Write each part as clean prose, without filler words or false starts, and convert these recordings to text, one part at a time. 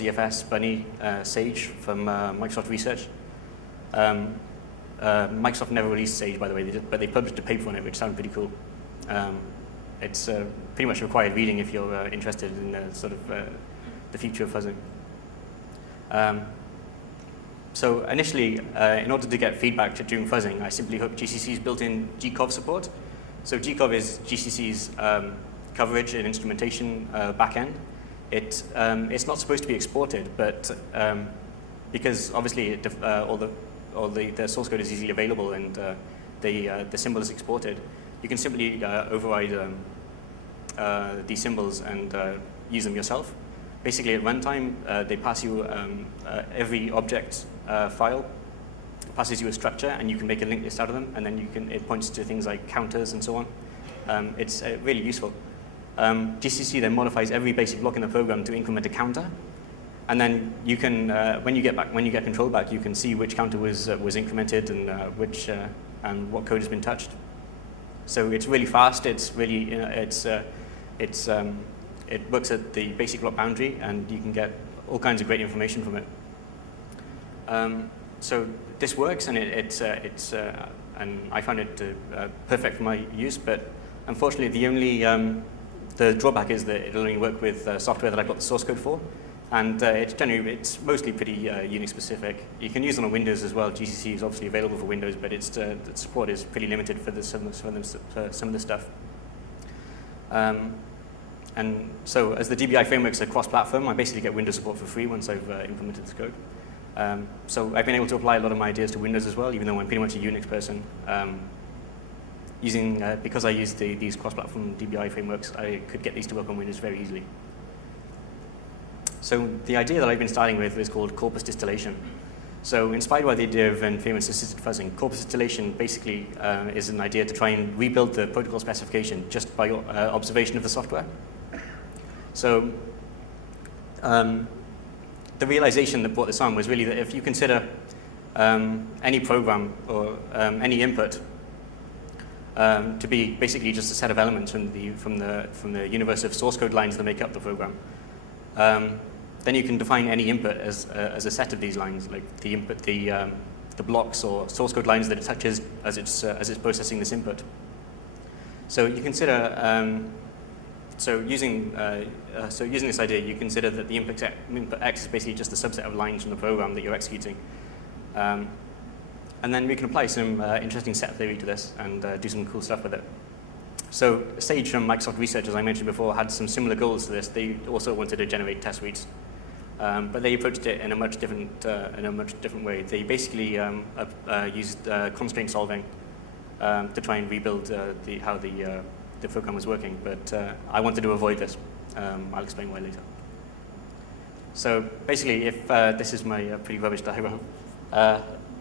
CFS, Bunny, Sage from Microsoft Research. Microsoft never released Sage, by the way, but they published a paper on it, which sounded pretty cool. It's pretty much required reading if you're interested in the future of fuzzing. So initially, in order to get feedback during fuzzing, I simply hooked GCC's built-in gcov support. So gcov is GCC's coverage and instrumentation backend. It's not supposed to be exported, but because obviously all the source code is easily available and the symbol is exported, you can simply override these symbols and use them yourself. Basically, at runtime, they pass you every object file, passes you a structure, and you can make a linked list out of them, and then it points to things like counters and so on. It's really useful. GCC then modifies every basic block in the program to increment a counter, and then you can, when you get control back, you can see which counter was incremented and and what code has been touched. So it's really fast. It's really it works at the basic block boundary, and you can get all kinds of great information from it. So this works, and and I found it perfect for my use. But unfortunately, the drawback is that it'll only work with software that I've got the source code for, and it's mostly pretty Unix specific. You can use it on Windows as well. GCC is obviously available for Windows, but the support is pretty limited for some of the stuff. And so as the DBI frameworks are cross-platform, I basically get Windows support for free once I've implemented this code. So I've been able to apply a lot of my ideas to Windows as well, even though I'm pretty much a Unix person. Because I use these cross-platform DBI frameworks, I could get these to work on Windows very easily. So the idea that I've been starting with is called corpus distillation. So inspired by the idea of inference-assisted fuzzing, corpus distillation basically is an idea to try and rebuild the protocol specification just by observation of the software. So the realization that brought this on was really that if you consider any program or any input to be basically just a set of elements from the universe of source code lines that make up the program, then you can define any input as a set of these lines, like the input, the blocks or source code lines that it touches as it's processing this input. So you consider using this idea, you consider that the input X is basically just a subset of lines from the program that you're executing. And then we can apply some interesting set theory to this and do some cool stuff with it. So Sage from Microsoft Research, as I mentioned before, had some similar goals to this. They also wanted to generate test suites, but they approached it in a much different way. They basically used constraint solving to try and rebuild how the program was working. But I wanted to avoid this. I'll explain why later. So basically, if this is my pretty rubbish diagram.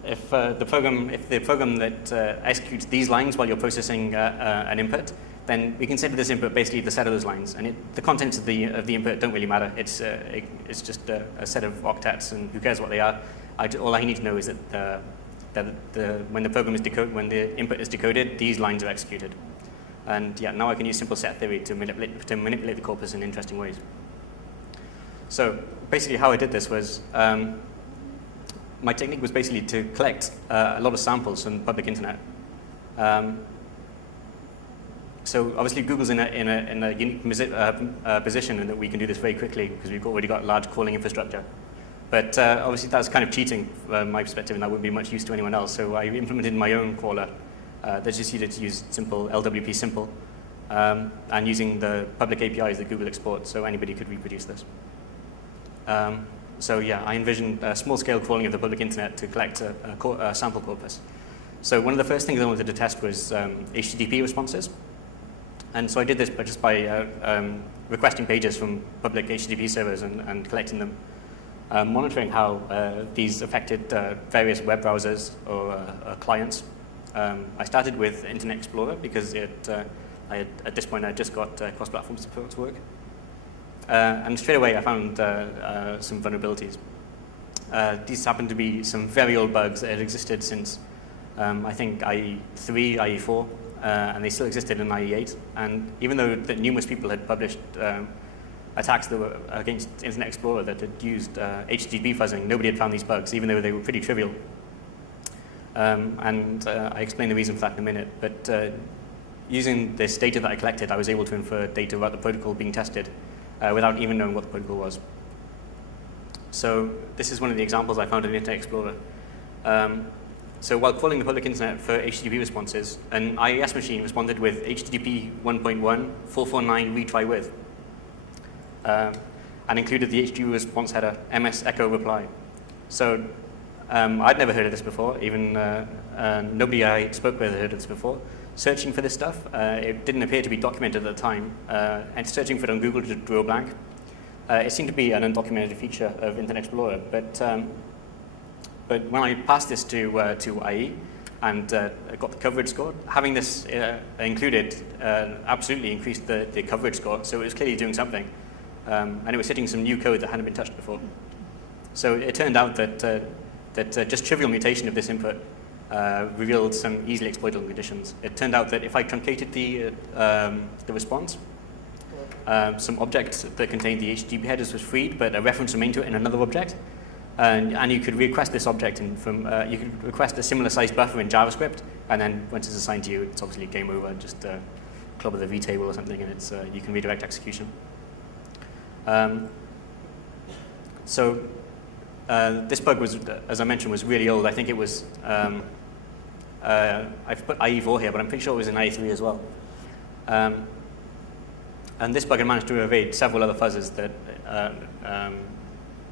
If the program that executes these lines while you're processing an input, then we consider this input basically the set of those lines, and the contents of the input don't really matter. It's just a set of octets, and who cares what they are? All I need to know is that when the input is decoded, these lines are executed, and yeah, now I can use simple set theory to manipulate the corpus in interesting ways. So basically, how I did this was. My technique was basically to collect a lot of samples from the public internet. So obviously Google's in a unique position in that we can do this very quickly because we've already got large crawling infrastructure. But obviously that's kind of cheating from my perspective, and that wouldn't be much use to anyone else. So I implemented my own crawler that just needed to use simple LWP simple and using the public APIs that Google exports, so anybody could reproduce this. So yeah, I envisioned small-scale crawling of the public internet to collect a sample corpus. So one of the first things I wanted to test was HTTP responses. And so I did this just by requesting pages from public HTTP servers and collecting them, monitoring how these affected various web browsers or clients. I started with Internet Explorer because at this point I just got cross-platform support to work. And straight away I found some vulnerabilities. These happen to be some very old bugs that had existed since I think IE3, IE4, and they still existed in IE8. And even though numerous people had published attacks that were against Internet Explorer that had used HTTP fuzzing, nobody had found these bugs, even though they were pretty trivial. I explain the reason for that in a minute. But using this data that I collected, I was able to infer data about the protocol being tested without even knowing what the protocol was. So this is one of the examples I found in Internet Explorer. So while crawling the public internet for HTTP responses, an IIS machine responded with HTTP 1.1 449 retry with, and included the HTTP response header ms echo reply. So I'd never heard of this before. Even nobody I spoke with had heard of this before. Searching for this stuff, it didn't appear to be documented at the time, and searching for it on Google just drew a blank. It seemed to be an undocumented feature of Internet Explorer, but when I passed this to IE and got the coverage score, having this included absolutely increased the coverage score, so it was clearly doing something. And it was hitting some new code that hadn't been touched before. So it turned out that just trivial mutation of this input revealed some easily exploitable conditions. It turned out that if I truncated the response, some object that contained the HTTP headers was freed, but a reference remained to it in another object. And you could request this object you could request a similar sized buffer in JavaScript, and then once it's assigned to you, it's obviously game over. Just club of the vtable or something, and it's you can redirect execution. This bug was, as I mentioned, was really old. I think it was. I've put IE4 here, but I'm pretty sure it was in IE3 as well. And this bug had managed to evade several other fuzzes that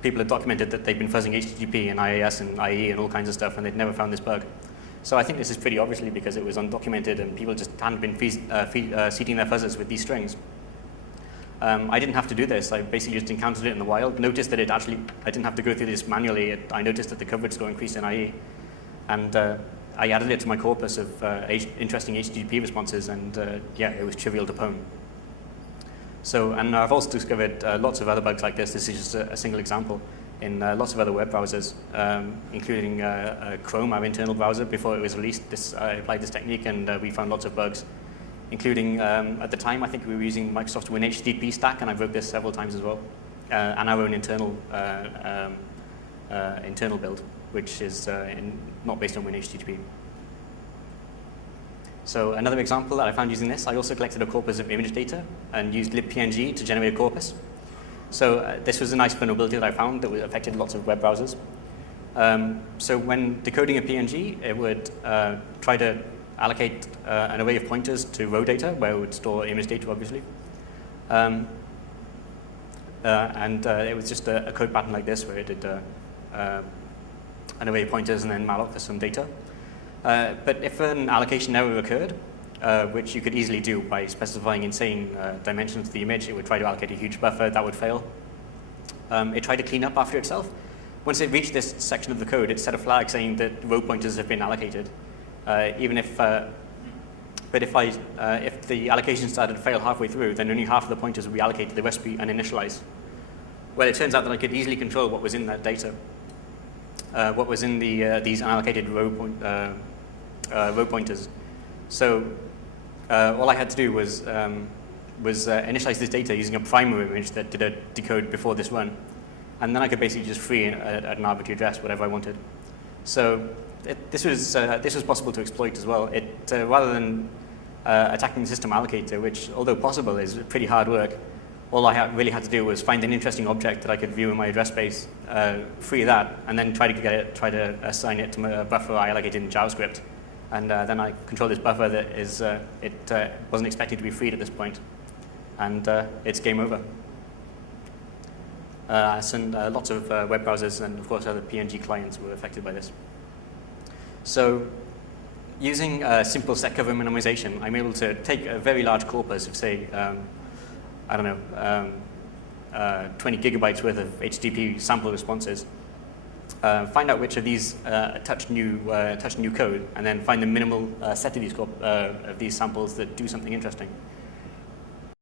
people had documented that they'd been fuzzing HTTP and IIS and IE and all kinds of stuff, and they'd never found this bug. So I think this is pretty obviously because it was undocumented and people just hadn't been seeding their fuzzers with these strings. I didn't have to do this. I basically just encountered it in the wild, noticed that I didn't have to go through this manually. I noticed that the coverage score increased in IE, and I added it to my corpus of interesting HTTP responses, and yeah, it was trivial to pwn. So, and I've also discovered lots of other bugs like this. This is just a single example in lots of other web browsers, including Chrome, our internal browser. Before it was released, I applied this technique, and we found lots of bugs, including, at the time, I think we were using Microsoft's WinHTTP stack, and I wrote this several times as well, and our own internal build, which is not based on WinHTTP. So another example that I found using this, I also collected a corpus of image data and used libpng to generate a corpus. So this was a nice vulnerability that I found that affected lots of web browsers. So when decoding a PNG, it would try to allocate an array of pointers to row data, where it would store image data, obviously. And it was just a code pattern like this, where it did an array of pointers and then malloc for some data. But if an allocation error occurred, which you could easily do by specifying insane dimensions to the image, it would try to allocate a huge buffer. That would fail. It tried to clean up after itself. Once it reached this section of the code, it set a flag saying that row pointers have been allocated. But if the allocation started to fail halfway through, then only half of the pointers would be allocated, the rest would be uninitialized. Well, it turns out that I could easily control what was in that data. What was in these unallocated row pointers. So all I had to do was initialize this data using a primary image that did a decode before this run. And then I could basically just free at an arbitrary address whatever I wanted. So this was possible to exploit as well. Rather than attacking the system allocator, which, although possible, is pretty hard work, all I really had to do was find an interesting object that I could view in my address space, free that, and then try to assign it to a buffer I allocated in JavaScript. And then I control this buffer that is, wasn't expected to be freed at this point. And it's game over. Lots of web browsers and, of course, other PNG clients were affected by this. So using simple set cover minimization, I'm able to take a very large corpus of, say, 20 gigabytes worth of HTTP sample responses, find out which of these touch new code, and then find the minimal set of these samples that do something interesting.